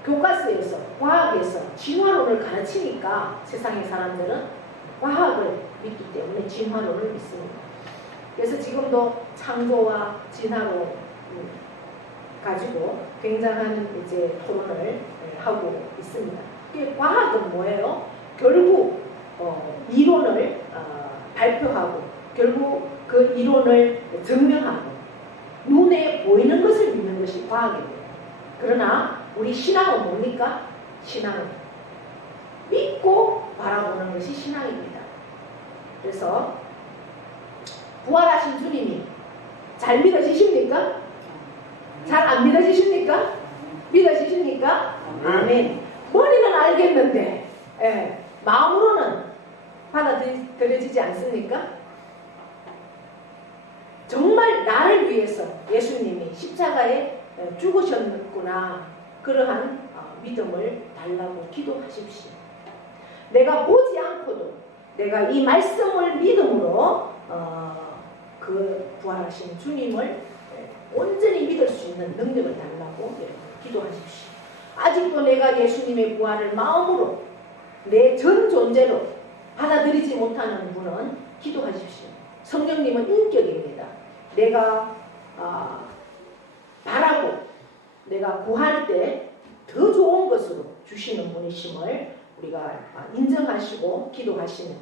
교과서에서 과학에서 진화론을 가르치니까 세상의 사람들은 과학을 믿기 때문에 진화론을 믿습니다. 그래서 지금도 창조와 진화론 가지고 굉장한 이제 토론을 하고 있습니다. 과학은 뭐예요? 결국 이론을 발표하고 결국 그 이론을 증명하고 눈에 보이는 것을 믿는 것이 과학입니다. 그러나 우리 신앙은 뭡니까? 신앙은 믿고 바라보는 것이 신앙입니다. 그래서 부활하신 주님이 잘 믿어지십니까? 잘 안 믿어지십니까? 믿어지십니까? 아멘. 머리는 알겠는데 마음으로는 받아들여지지 않습니까? 정말 나를 위해서 예수님이 십자가에 죽으셨구나. 그러한 믿음을 달라고 기도하십시오. 내가 보지 않고도 내가 이 말씀을 믿음으로 그 부활하신 주님을 온전히 믿을 수 있는 능력을 달라고 기도하십시오. 아직도 내가 예수님의 부활을 마음으로 내 전 존재로 받아들이지 못하는 분은 기도하십시오. 성령님은 인격입니다. 내가 바라고 내가 구할 때 더 좋은 것으로 주시는 분이심을 우리가 인정하시고 기도하시면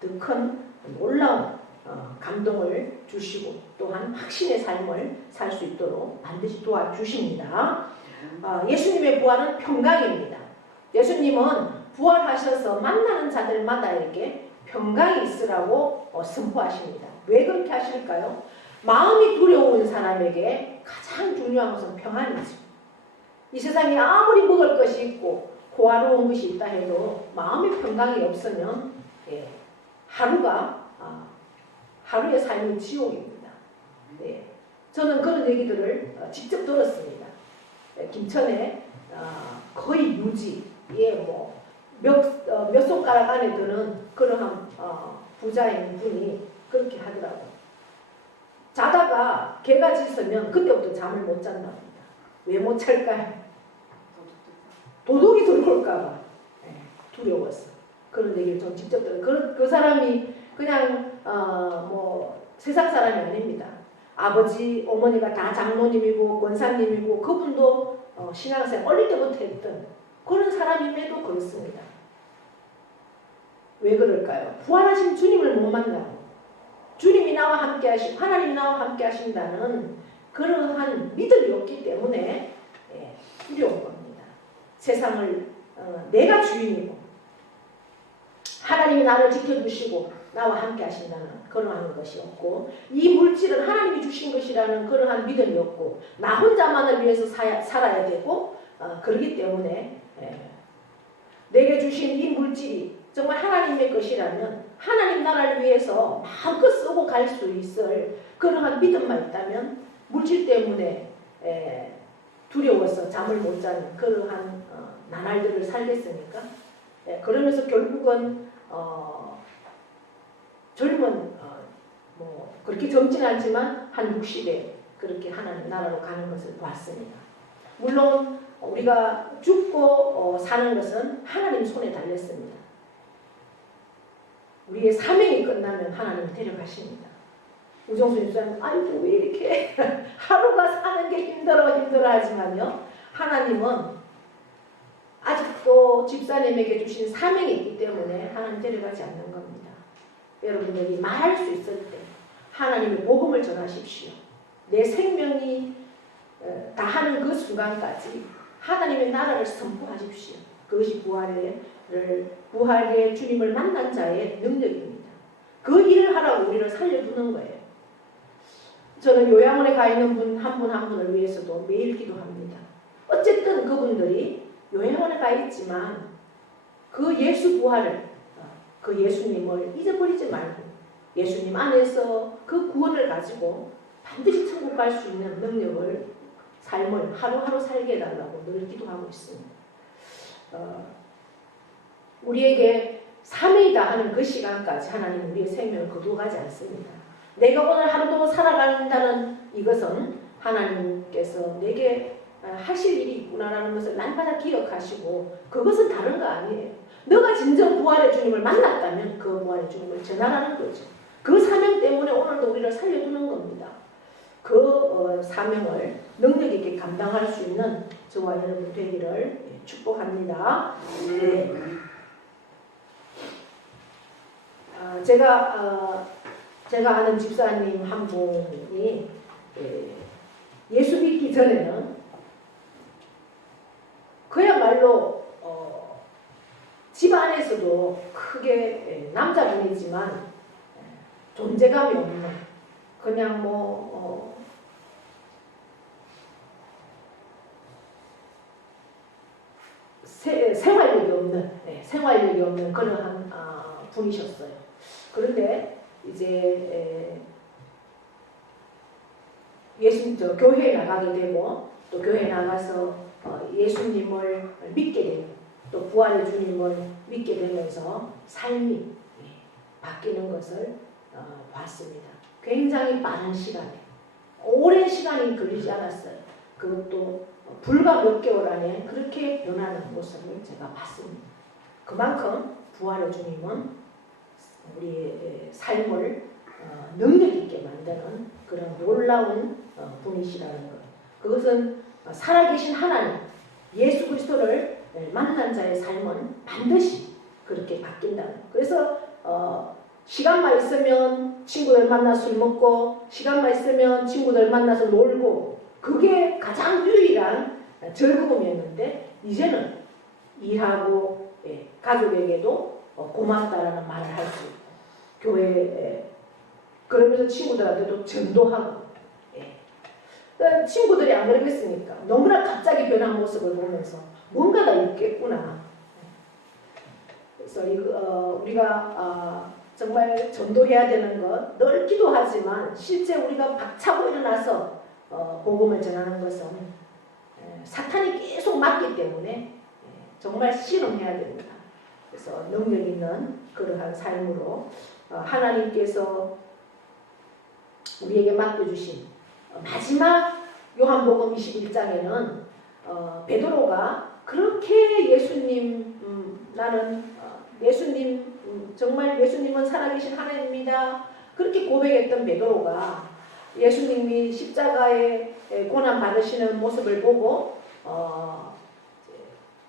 더 큰 놀라운 감동을 주시고 또한 확신의 삶을 살 수 있도록 반드시 도와주십니다. 예수님의 부활은 평강입니다. 예수님은 부활하셔서 만나는 자들마다 이렇게 평강이 있으라고 선포하십니다. 왜 그렇게 하실까요? 마음이 두려운 사람에게 가장 중요한 것은 평안이죠. 이 세상에 아무리 먹을 것이 있고 호화로운 것이 있다 해도 마음의 평강이 없으면 하루의 삶은 지옥입니다. 저는 그런 얘기들을 직접 들었습니다. 김천에 거의 유지에 몇 손가락 안에 드는 그러한 부자인 분이 그렇게 하더라고요. 자다가 개가 짖으면 그때부터 잠을 못 잔답니다. 왜 못 잘까요? 도둑이 들어올까봐 두려웠어. 그런 얘기를 좀 직접 들어요. 그 사람이 그냥 세상 사람이 아닙니다. 아버지, 어머니가 다 장로님이고 권사님이고 그분도 신앙생활 어릴 때부터 했던 그런 사람임에도 그렇습니다. 왜 그럴까요? 부활하신 주님을 못 만나고 주님이 나와 함께 하시고 하나님 나와 함께 하신다는 그러한 믿음이 없기 때문에 두려운 겁니다. 세상을 내가 주인이고 하나님이 나를 지켜주시고 나와 함께 하신다는 그러한 것이 없고 이 물질은 하나님이 주신 것이라는 그러한 믿음이 없고 나 혼자만을 위해서 살아야 되고 그렇기 때문에 내게 주신 이 물질이 정말 하나님의 것이라면 하나님 나라를 위해서 마음껏 쓰고 갈 수 있을 그러한 믿음만 있다면 물질 때문에 두려워서 잠을 못 자는 그러한 나날들을 살겠습니까? 그러면서 결국은 젊은 그렇게 젊진 않지만 한 60에 그렇게 하나님 나라로 가는 것을 봤습니다. 물론 우리가 죽고 사는 것은 하나님 손에 달렸습니다. 우리의 사명이 끝나면 하나님 데려가십니다. 우정수 집사님, 아이고 왜 이렇게 하루가 사는 게 힘들어 하지만요. 하나님은 아직도 집사님에게 주신 사명이 있기 때문에 하나님 데려가지 않는 겁니다. 여러분들이 말할 수 있을 때 하나님의 복음을 전하십시오. 내 생명이 다하는 그 순간까지 하나님의 나라를 선포하십시오. 그것이 부활의 주님을 만난 자의 능력입니다. 그 일을 하라고 우리를 살려두는 거예요. 저는 요양원에 가 있는 분 한 분 한 분을 위해서도 매일 기도합니다. 어쨌든 그분들이 요양원에 가 있지만 그 예수 부활을 그 예수님을 잊어버리지 말고 예수님 안에서 그 구원을 가지고 반드시 천국 갈 수 있는 능력을 삶을 하루하루 살게 해달라고 늘 기도하고 있습니다. 우리에게 3일이다 하는 그 시간까지 하나님은 우리의 생명을 거두어가지 않습니다. 내가 오늘 하루도 살아간다는 이것은 하나님께서 내게 하실 일이 있구나라는 것을 날마다 기억하시고 그것은 다른 거 아니에요. 너가 진정 부활의 주님을 만났다면 그 부활의 주님을 전하라는 거죠. 그 사명 때문에 오늘도 우리를 살려두는 겁니다. 그 사명을 능력 있게 감당할 수 있는 저와 여러분 되기를 축복합니다. 네. 제가 아는 집사님 한 분이 예수 믿기 전에는 그야말로 집 안에서도 크게 남자분이지만 존재감이 없는 그냥 생활력이 없는 그러한 분이셨어요. 그런데 이제 교회에 나가게 되고 또 교회에 나가서 예수님을 믿게 되고 또 부활의 주님을 믿게 되면서 삶이 바뀌는 것을 봤습니다. 굉장히 빠른 시간에 오랜 시간이 걸리지 않았어요. 그것도 불과 몇 개월 안에 그렇게 변하는 모습을 제가 봤습니다. 그만큼 부활의 주님은 우리의 삶을 능력 있게 만드는 그런 놀라운 분이시라는 것. 그것은 살아계신 하나님, 예수 그리스도를 만난 자의 삶은 반드시 그렇게 바뀐다는 것. 그래서 시간만 있으면 친구들 만나 술 먹고 시간만 있으면 친구들 만나서 놀고 그게 가장 유일한 즐거움이었는데 이제는 일하고 가족에게도 고맙다라는 말을 할 수 있고 교회에. 그러면서 친구들한테도 전도하고. 그러니까 친구들이 안 그러겠습니까? 너무나 갑자기 변한 모습을 보면서 뭔가가 있겠구나. 그래서 우리가 정말 전도해야 되는 것, 늘 기도하지만 실제 우리가 박차고 일어나서 복음을 전하는 것은 사탄이 계속 막기 때문에 정말 실험해야 됩니다. 그래서 능력 있는 그러한 삶으로 하나님께서 우리에게 맡겨주신 마지막 요한복음 21장에는 베드로가 그렇게 예수님 나는 예수님 정말 예수님은 살아계신 하나님입니다. 그렇게 고백했던 베드로가 예수님이 십자가에 고난 받으시는 모습을 보고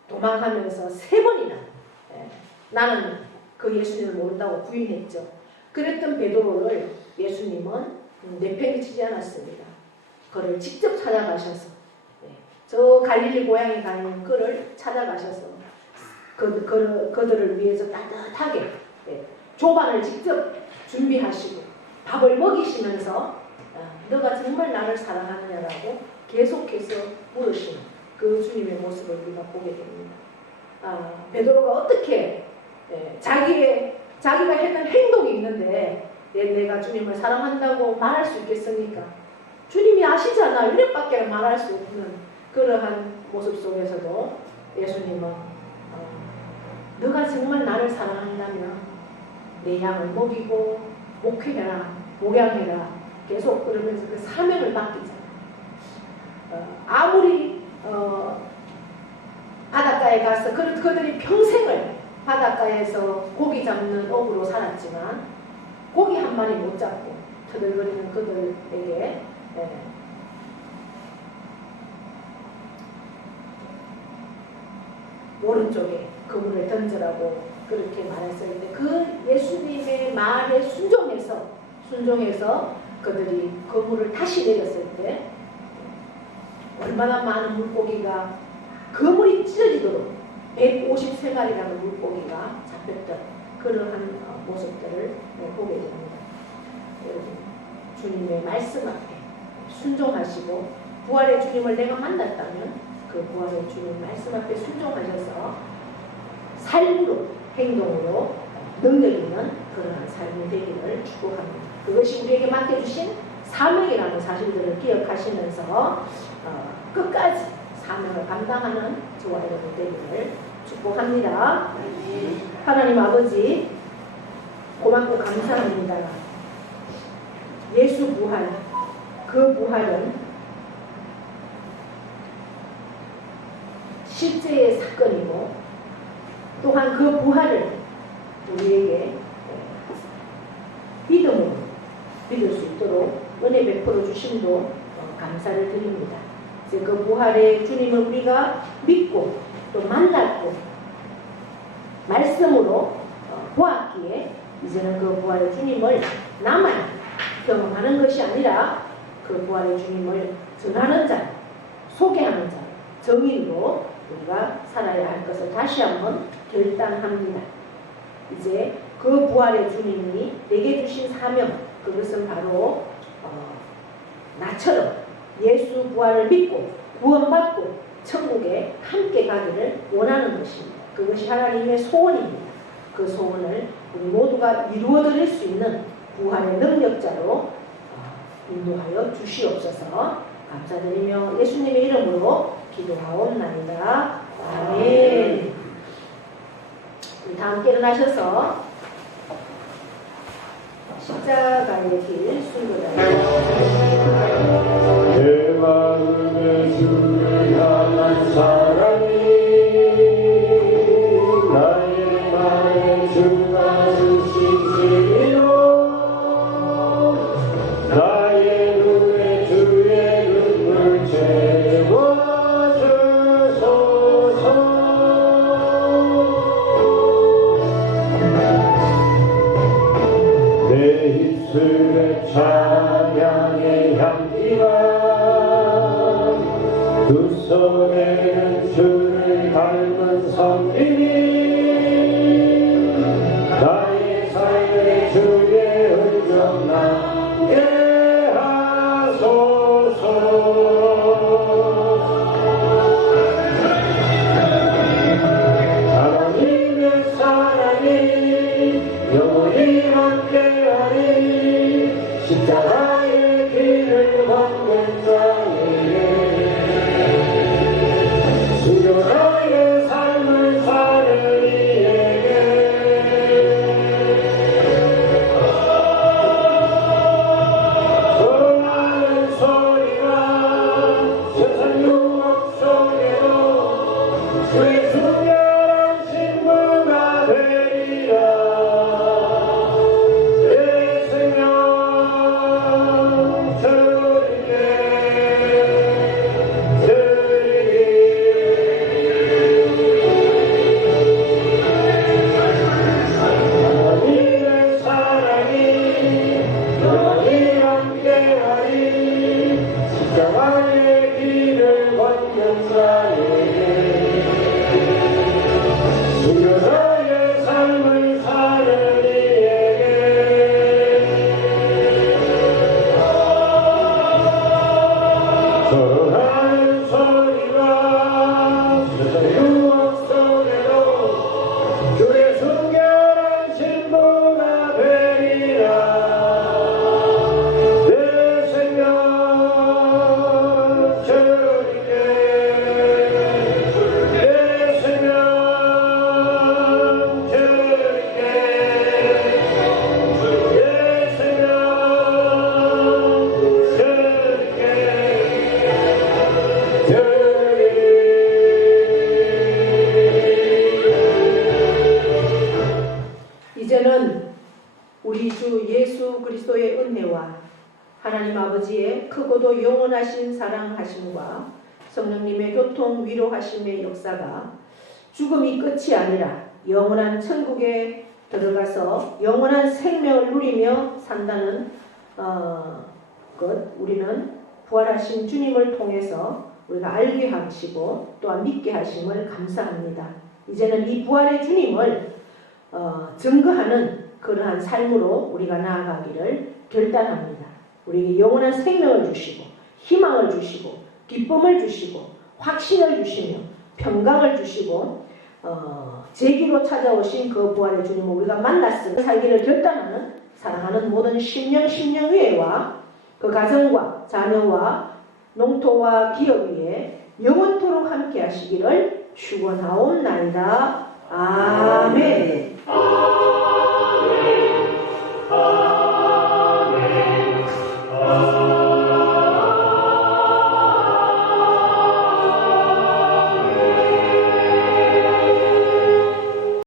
도망하면서 3번이나 나는 그 예수님을 모른다고 부인했죠. 그랬던 베드로를 예수님은 내팽개치지 않았습니다. 그를 직접 찾아가셔서 저 갈릴리 고향에 가는 그를 찾아가셔서 그들을 위해서 따뜻하게 조반을 직접 준비하시고 밥을 먹이시면서 너가 정말 나를 사랑하느냐라고 계속해서 물으시는 그 주님의 모습을 우리가 보게 됩니다. 베드로가 어떻게 자기가 했던 행동이 있는데 내가 주님을 사랑한다고 말할 수 있겠습니까? 주님이 아시잖아. 이래밖에 말할 수 없는 그러한 모습 속에서도 예수님은 너가 정말 나를 사랑한다면 내 양을 먹이고 목회해라, 목양해라 계속 그러면서 그 사명을 맡기잖아요. 아무리 바닷가에 가서 그들이 평생을 바닷가에서 고기 잡는 어부로 살았지만 고기 한 마리 못 잡고 터들거리는 그들에게 오른쪽에 그물을 던져라고 그렇게 말했을 때 그 예수님의 말에 순종해서 그들이 그물을 다시 내렸을 때 얼마나 많은 물고기가 그물이 찢어지도록 153마리라는 물고기가 잡혔던 그러한 모습들을 보게 됩니다. 여러분, 주님의 말씀 앞에 순종하시고 부활의 주님을 내가 만났다면 그 부활의 주님 말씀 앞에 순종하셔서 삶으로 행동으로 능력 있는 그러한 삶이 되기를 축복합니다. 그것이 우리에게 맡겨주신 사명이라는 사실들을 기억하시면서 끝까지 사명을 감당하는 저와 여러분 되기를 축복합니다. 하나님 아버지 고맙고 감사합니다. 예수 부활, 그 부활은 실제의 사건이고 또한 그 부활을 우리에게 믿음으로 믿을 수 있도록 은혜 베풀어 주심도 감사를 드립니다. 이제 그 부활의 주님을 우리가 믿고 또 만났고 말씀으로 보았기에 이제는 그 부활의 주님을 나만 경험하는 것이 아니라 그 부활의 주님을 전하는 자, 소개하는 자, 정인으로 우리가 살아야 할 것을 다시 한번 결단합니다. 이제 그 부활의 주님이 내게 주신 사명, 그것은 바로 나처럼 예수 부활을 믿고 구원받고 천국에 함께 가기를 원하는 것입니다. 그것이 하나님의 소원입니다. 그 소원을 우리 모두가 이루어드릴 수 있는 부활의 능력자로 인도하여 주시옵소서. 감사드리며 예수님의 이름으로 기도하옵나이다. 아멘. 다 함께 일어나셔서 십자가의 길 순교자입니다. 내 마음에 주를 향한 사랑이 나의 마음에 주가 주신 진리로 나의 눈에 주의 눈물 채워주소서. 내 입술에 찬양의 향기가 두 손에는 주를 닮은 성님이 나의 삶의 주 십자가의 길을 걷는 자에게 순결하게 삶을 사는 이에게 전하는 소리가 세상 유혹 속에도 주의 순결한 신부가 되리라. 내 생명 드리게 하나님의 사랑이 너희 함께하리. 십자가의 길을 걷는 자에게 순결하게 삶을 사는 이에게 전하는 소리가 세상 유혹 속에도 주의 순결한 신부가 되리라. 내 생명 드리게 내 생명 드리게 내 생명 이제는 우리 주 예수 그리스도의 은혜와 하나님 아버지의 크고도 영원하신 사랑하심과 성령님의 교통 위로하심의 역사가 죽음이 끝이 아니라 영원한 천국에 들어가서 영원한 생명을 누리며 산다는 것 우리는 부활하신 주님을 통해서 우리가 알게 하시고 또한 믿게 하심을 감사합니다. 이제는 이 부활의 주님을 증거하는 그러한 삶으로 우리가 나아가기를 결단합니다. 우리에게 영원한 생명을 주시고 희망을 주시고 기쁨을 주시고 확신을 주시며 평강을 주시고 제기로 찾아오신 그 부활의 주님을 우리가 만났으며 살기를 결단하는 사랑하는 모든 심령회와 그 가정과 자녀와 농토와 기업 위에 영원토록 함께 하시기를 축원하옵나이다. 아멘.